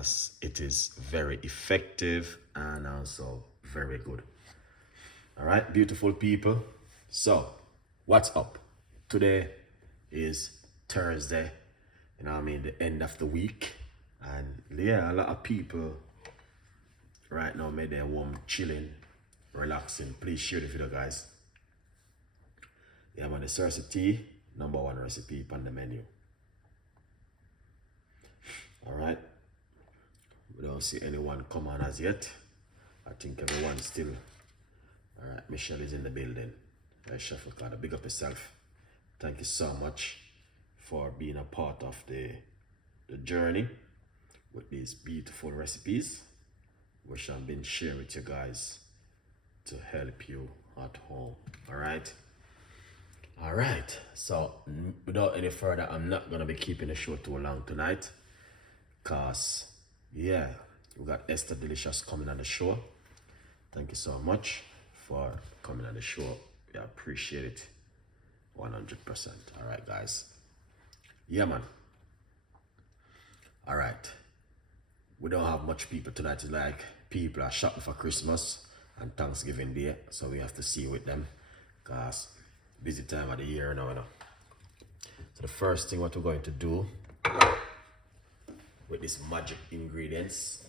because it is very effective and also very good. All right, beautiful people. So, what's up? Today is Thursday, you know what I mean, the end of the week. And yeah, a lot of people right now made their home chilling, relaxing. Please share the video, guys. Yeah, man, the Cerasee tea, #1 recipe on the menu. All right. We don't see anyone come on as yet. I think everyone's still. All right, Michelle is in the building. Chef Ricardo, big up yourself. Thank you so much for being a part of the journey with these beautiful recipes, which I've been sharing with you guys to help you at home. All right. All right. So without any further, I'm not gonna be keeping the show too long tonight, cause yeah, we got Esther Delicious coming on the show. Thank you so much for coming on the show. We appreciate it 100%. All right, guys. Yeah, man. All right. We don't have much people tonight. It's like people are shopping for Christmas and Thanksgiving Day, so we have to see with them, cause busy time of the year now, you know. So the first thing what we're going to do with these magic ingredients,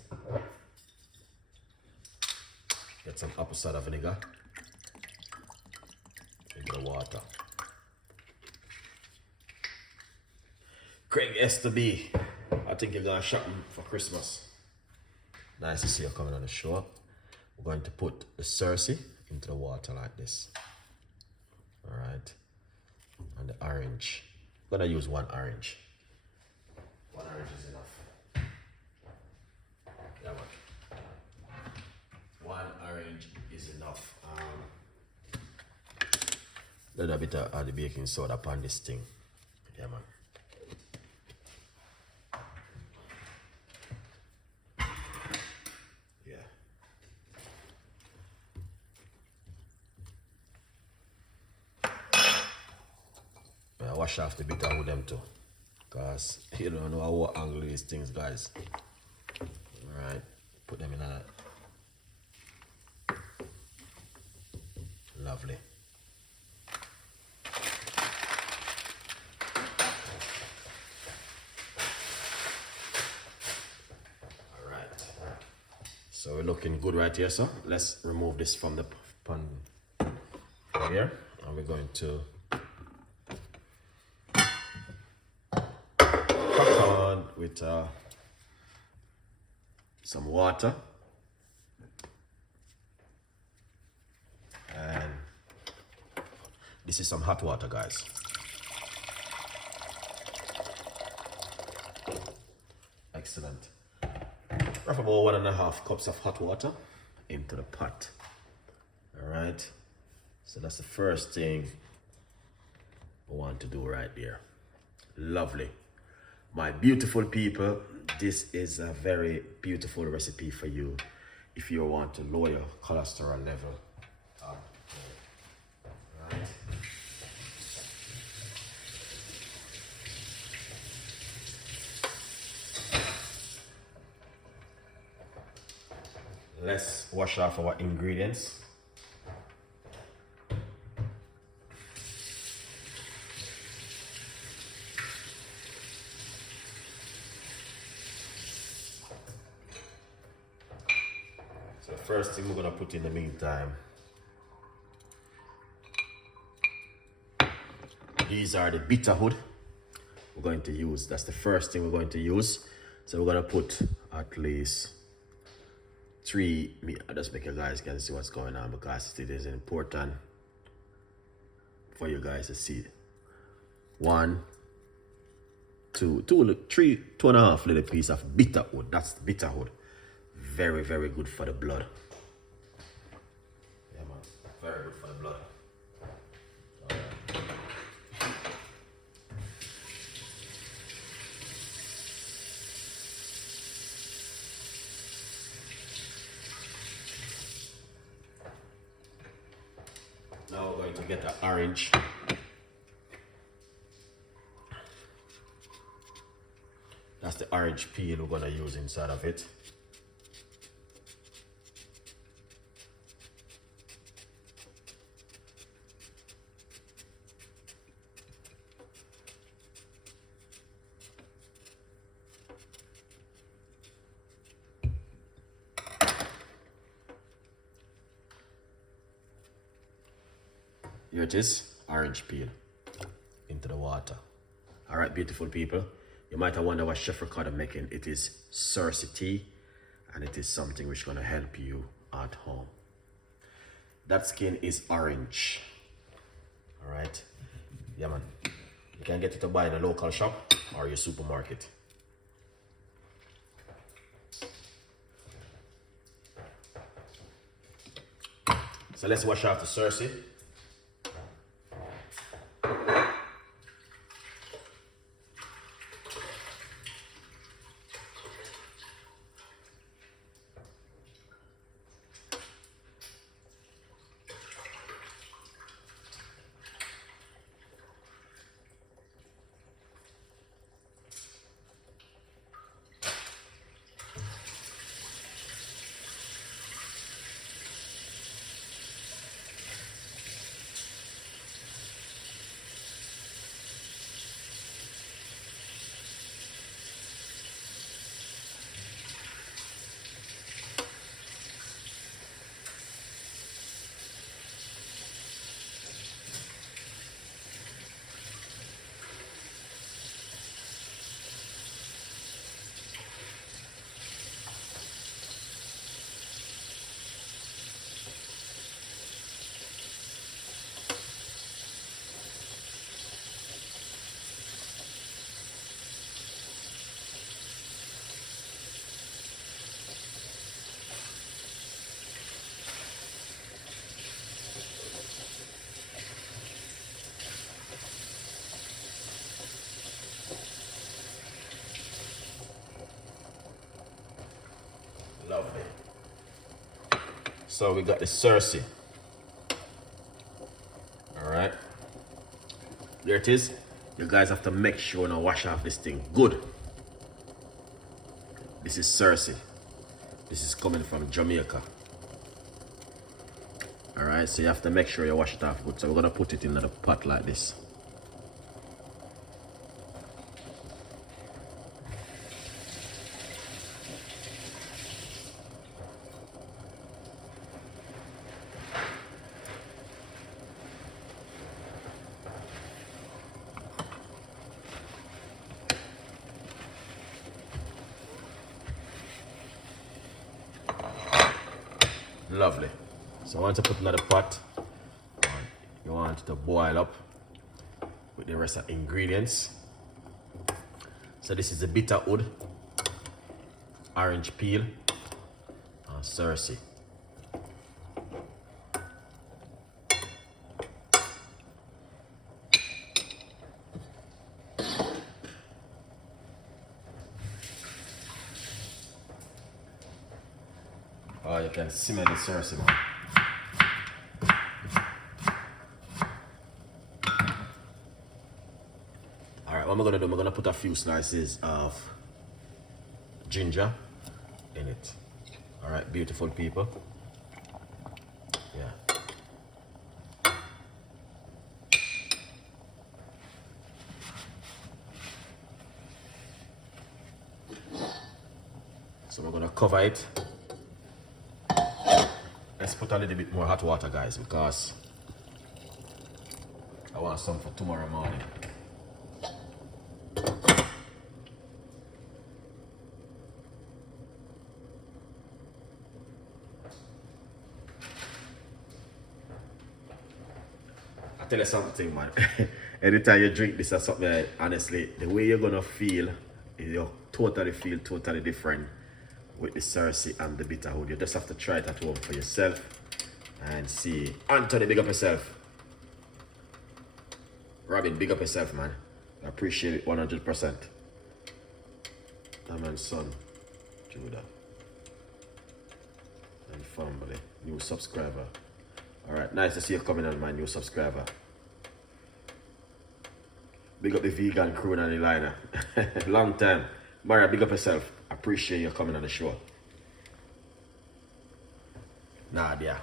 get some apple cider vinegar into the water. Craig Esther B, I think you're going shopping for Christmas. Nice to see you coming on the show. We're going to put the Cerasee into the water like this. All right, and the orange. I'm gonna use one orange. One orange is enough. Yeah, one orange is enough. Little bit of the baking soda upon this thing. Yeah, man. Wash off the bitter with them too, because you don't know how angle these things, guys. Alright, put them in that. Lovely. Alright, so we're looking good right here, so let's remove this from the pan here, and we're going to with some water and this is some hot water, guys. Excellent. Rough about 1.5 cups of hot water into the pot. All right, so that's the first thing we want to do right there. Lovely. My beautiful people, this is a very beautiful recipe for you if you want to lower your cholesterol level. Right. Let's wash off our ingredients. First thing we're gonna put in the meantime, these are the bitter hood we're going to use. That's the first thing we're going to use. So we're gonna put at least 3. I just make you guys can see what's going on, because it is important for you guys to see. 1, 2, 3, 2.5 little piece of bitter hood. That's the bitter hood. Very, very good for the blood. Yeah, man. Very good for the blood. All right. Now we're going to get the orange. That's the orange peel we're gonna use inside of it. Here it is, orange peel into the water. All right, beautiful people. You might have wondered what Chef Ricardo making. It is Cerasee tea, and it is something which is gonna help you at home. That skin is orange. All right, yeah man. You can get it to buy in a local shop or your supermarket. So let's wash off the Cerasee. Lovely. So we got the Cerasee. Alright. There it is. You guys have to make sure to wash off this thing good. This is Cerasee. This is coming from Jamaica. Alright, so you have to make sure you wash it off good. So we're gonna put it in the pot like this. Lovely. So I want to put another pot. You want it to boil up with the rest of the ingredients. So this is the bitter wood, orange peel, and Cerasee. Oh, you can simmer the Cerasee, man. Alright, what I'm gonna do, I'm gonna put a few slices of ginger in it. Alright, beautiful people. Yeah. So we're gonna cover it. Let's put a little bit more hot water, guys, because I want some for tomorrow morning. I tell you something, man. Anytime you drink this or something, honestly, the way you're gonna feel, you'll totally feel totally different with the Cerasee and the bitterwood. You just have to try it at home for yourself and see. Anthony, big up yourself. Robin, big up yourself, man. I appreciate it 100%. That man's son, Judah. And family, new subscriber. Alright, nice to see you coming on, my new subscriber. Big up the vegan crew and the liner. Long time. Maria, big up yourself. Appreciate you coming on the show. Nadia.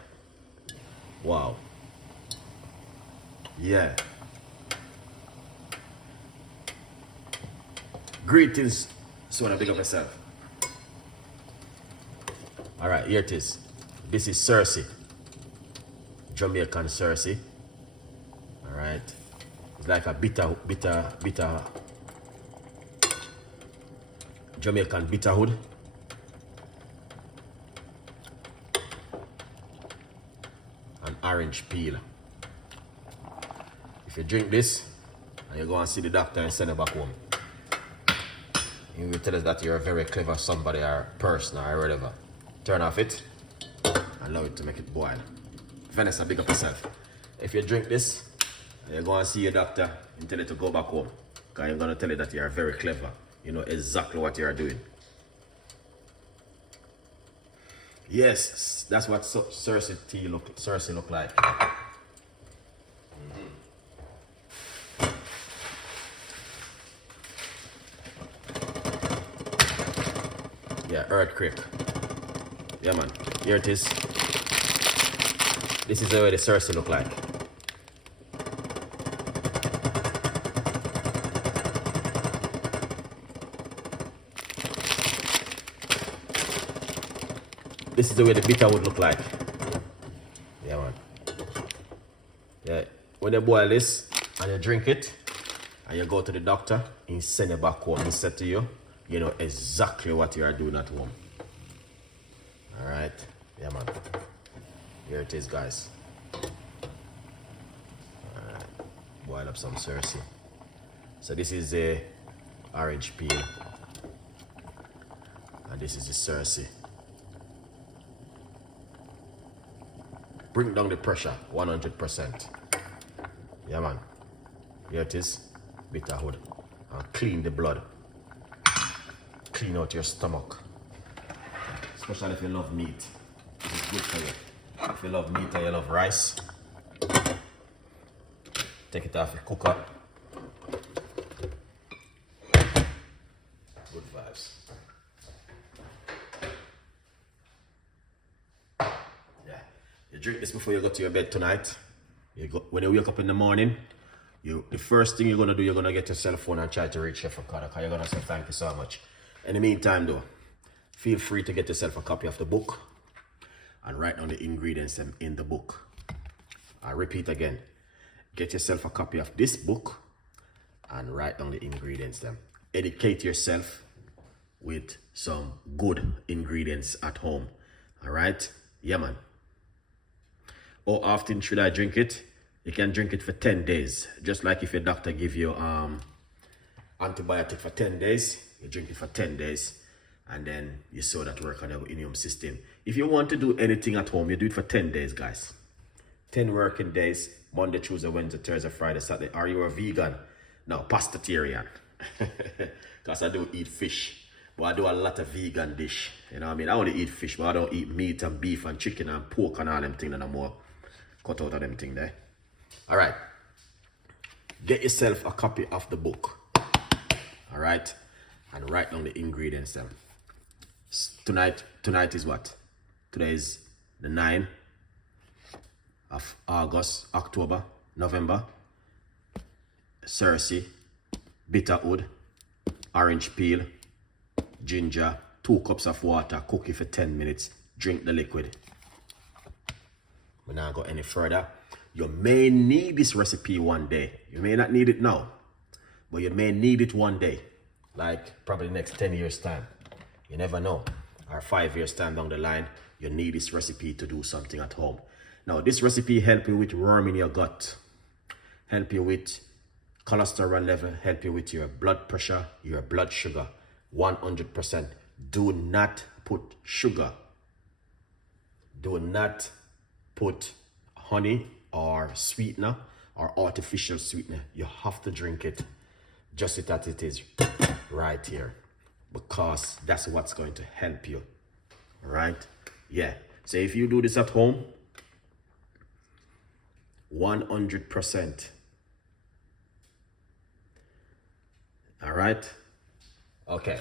Wow. Yeah. Greetings. So I big up yourself. All right, here it is. This is Cerasee. Jamaican Cerasee. All right. It's like a bitter Jamaican bitterhood. And orange peel. If you drink this and you go and see the doctor and send it back home, he will tell us that you're a very clever somebody or person or whatever. Turn off it and allow it to make it boil. Vanessa, big up yourself. If you drink this and you go and see your doctor and tell you to go back home, because I'm going to tell you that you're very clever. You know exactly what you're doing. Yes, that's what Cerasee look like. Yeah, earthquake. Yeah, man. Here it is. This is the way the Cerasee look like. This is the way the bitter would look like. Yeah, man. Yeah. When you boil this and you drink it and you go to the doctor, he send it back home. He said to you, you know exactly what you are doing at home. All right. Yeah, man. Here it is, guys. All right. Boil up some Cerasee. So this is the orange peel. And this is the Cerasee. Bring down the pressure, 100%. Yeah, man. Here it is, bitterhood. And clean the blood. Clean out your stomach. Especially if you love meat. This is good for you. If you love meat or you love rice, take it off your cooker. Good vibes. You drink this before you go to your bed tonight. When you wake up in the morning, the first thing you're going to do, you're going to get your cell phone and try to reach Chef Ricardo, because you're going to say thank you so much. In the meantime though, feel free to get yourself a copy of the book and write down the ingredients in the book. I repeat again, get yourself a copy of this book and write down the ingredients them. Educate yourself with some good ingredients at home. All right? Yeah, man. How often should I drink it? You can drink it for 10 days. Just like if your doctor give you antibiotic for 10 days, you drink it for 10 days and then you saw that work on your immune system. If you want to do anything at home, you do it for 10 days, guys. 10 working days, Monday, Tuesday, Wednesday, Thursday, Friday, Saturday. Are you a vegan? No, pescatarian. Because I do eat fish. But I do a lot of vegan dish. You know what I mean? I only eat fish, but I don't eat meat and beef and chicken and pork and all them things no more. Cut out of them thing there. All right. Get yourself a copy of the book. All right. And write down the ingredients then. Tonight is what? Today is the 9th of August, October, November. Cerasee, bitterwood, orange peel, ginger, 2 cups of water, cook it for 10 minutes, drink the liquid. We're not go any further. You may need this recipe one day. You may not need it now, but you may need it one day, like probably the next 10 years time. You never know. Or 5 years time down the line, you need this recipe to do something at home. Now, this recipe help you with worm in your gut, help you with cholesterol level, help you with your blood pressure, your blood sugar, 100%. Do not put sugar. Do not put honey or sweetener or artificial sweetener. You have to drink it just as it is right here, because that's what's going to help you. All right? Yeah. So if you do this at home, 100%. All right? Okay.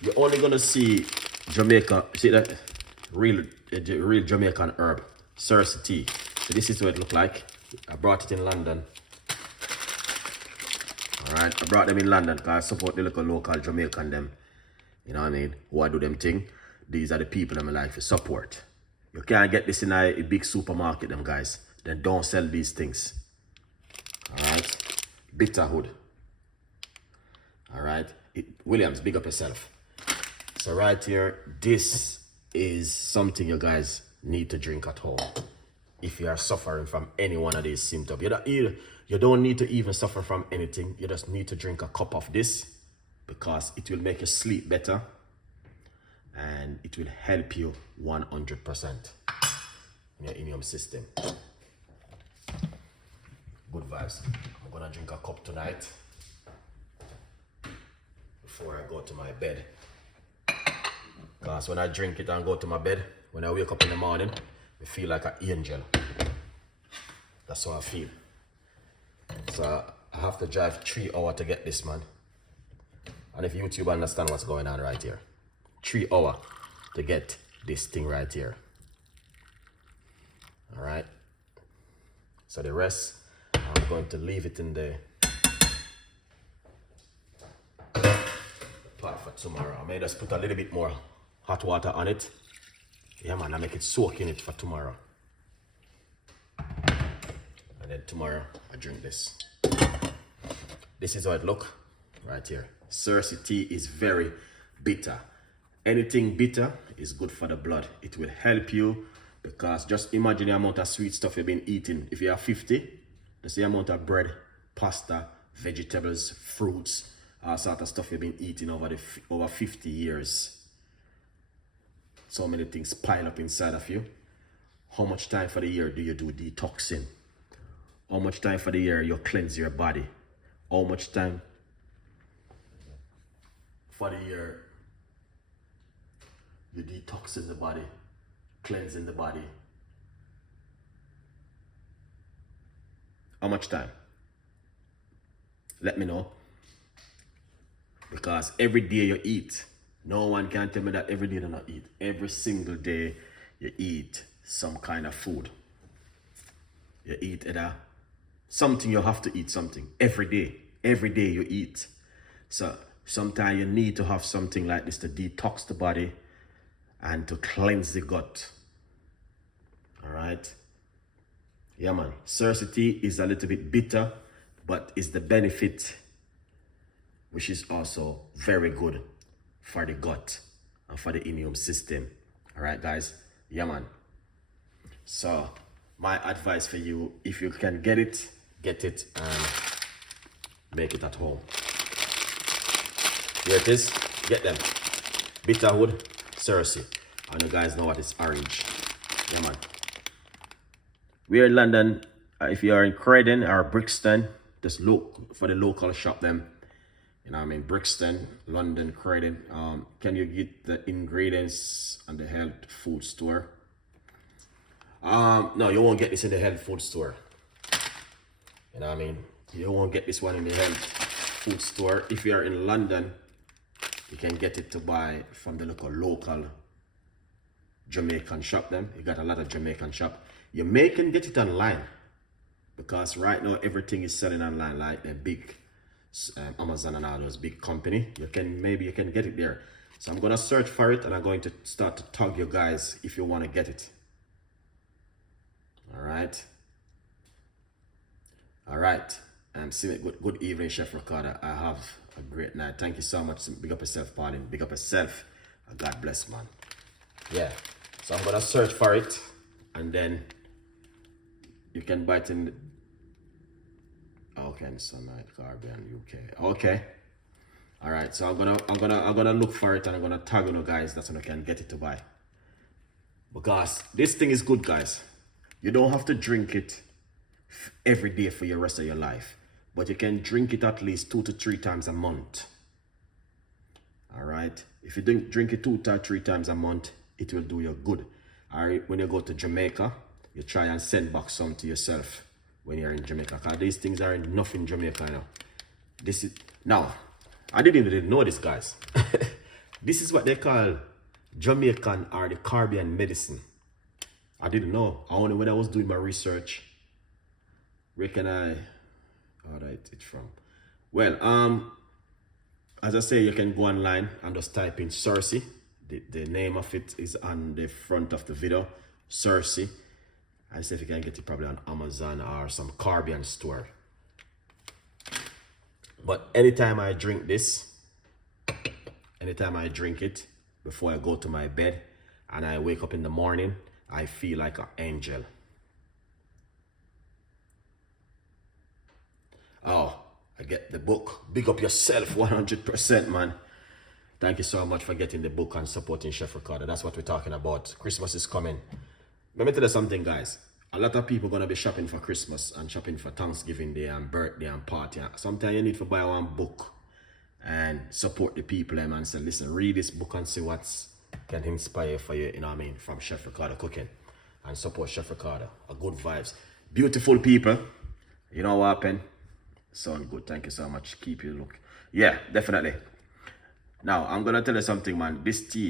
You're only gonna see Jamaica, see that real Jamaican herb, Cerasee tea. So this is what it look like. I brought it in London. Alright, I brought them in London because I support the local Jamaican them. You know what I mean? Who I do them thing. These are the people that I like to support. You can't get this in a big supermarket, them guys. Then don't sell these things. Alright. Bitterhood. Alright. Williams, big up yourself. So right here, this is something you guys need to drink at home. If you are suffering from any one of these symptoms. You don't need to even suffer from anything. You just need to drink a cup of this because it will make you sleep better and it will help you 100% in your immune system. Good vibes. I'm gonna drink a cup tonight before I go to my bed. Because when I drink it and go to my bed, when I wake up in the morning, I feel like an angel. That's how I feel. So I have to drive 3 hours to get this, man. And if YouTube understand what's going on right here. 3 hours to get this thing right here. Alright. So the rest, I'm going to leave it in the pot for tomorrow. I may just put a little bit more hot water on it. Yeah, man, I make it soak in it for tomorrow. And then tomorrow, I drink this. This is how it look right here. Cerasee tea is very bitter. Anything bitter is good for the blood. It will help you because just imagine the amount of sweet stuff you've been eating. If you are 50, that's the amount of bread, pasta, vegetables, fruits, all sort of stuff you've been eating over 50 years. So many things pile up inside of you. How much time for the year do you do detoxing? How much time for the year you cleanse your body? How much time for the year you detoxing the body, cleansing the body? How much time? Let me know. Because every day you eat, no one can tell me that every day you don't eat. Every single day you eat some kind of food. You eat either something, you have to eat something every day. Every day you eat. So sometimes you need to have something like this to detox the body and to cleanse the gut. All right. Yeah, man. Cerasee tea is a little bit bitter, but it's the benefit, which is also very good for the gut and for the immune system. All right, guys. Yeah, man. So my advice for you, if you can get it and make it at home. Here it is. Get them. Bitterwood, Cerasee. And you guys know what is orange. Yeah, man. We're in London. If you are in Croydon or Brixton, just look for the local shop them. You know what I mean? Brixton, London, Croydon. Can you get the ingredients on the health food store? No, you won't get this in the health food store. You know what I mean? You won't get this one in the health food store. If you're in London, you can get it to buy from the local Jamaican shop them. You got a lot of Jamaican shop. You can get it online because right now everything is selling online, like a big Amazon and all those big company. Maybe you can get it there. So I'm gonna search for it and I'm going to start to tag you guys if you want to get it. All right. Good evening, Chef Ricardo. I have a great night. Thank you so much. Big up yourself, Pauline. Big up yourself. God bless, man. Yeah. So I'm gonna search for it, and then you can buy it in. Okay, Sunlight, Caribbean, UK. Okay. All right. So I'm gonna look for it, and I'm gonna tag you guys. That's when I can get it to buy. Because this thing is good, guys. You don't have to drink it every day for the rest of your life, but you can drink it at least 2 to 3 times a month. All right. If you drink it 2 to 3 times a month, it will do you good. All right. When you go to Jamaica, you try and send back some to yourself when you're in Jamaica, because these things are enough in Jamaica now. I didn't even know this, guys. This is what they call Jamaican or the Caribbean medicine. I didn't know. Only when I was doing my research, where can I write it from? Well, as I say, you can go online and just type in Cerasee. The name of it is on the front of the video, Cerasee. I see if you can get it probably on Amazon or some Caribbean store. But anytime I drink this, anytime I drink it before I go to my bed and I wake up in the morning, I feel like an angel. Oh, I get the book. Big up yourself, 100%, man. Thank you so much for getting the book and supporting Chef Ricardo. That's what we're talking about. Christmas is coming. Let me tell you something, guys. A lot of people going to be shopping for Christmas and shopping for Thanksgiving Day and birthday and party. Sometimes you need to buy one book and support the people and say, listen, read this book and see what's can inspire for you, you know what I mean, from Chef Ricardo Cooking. And support Chef Ricardo. A good vibes. Beautiful people. You know what happened? Sound good. Thank you so much. Keep your look. Yeah, definitely. Now, I'm going to tell you something, man. This tea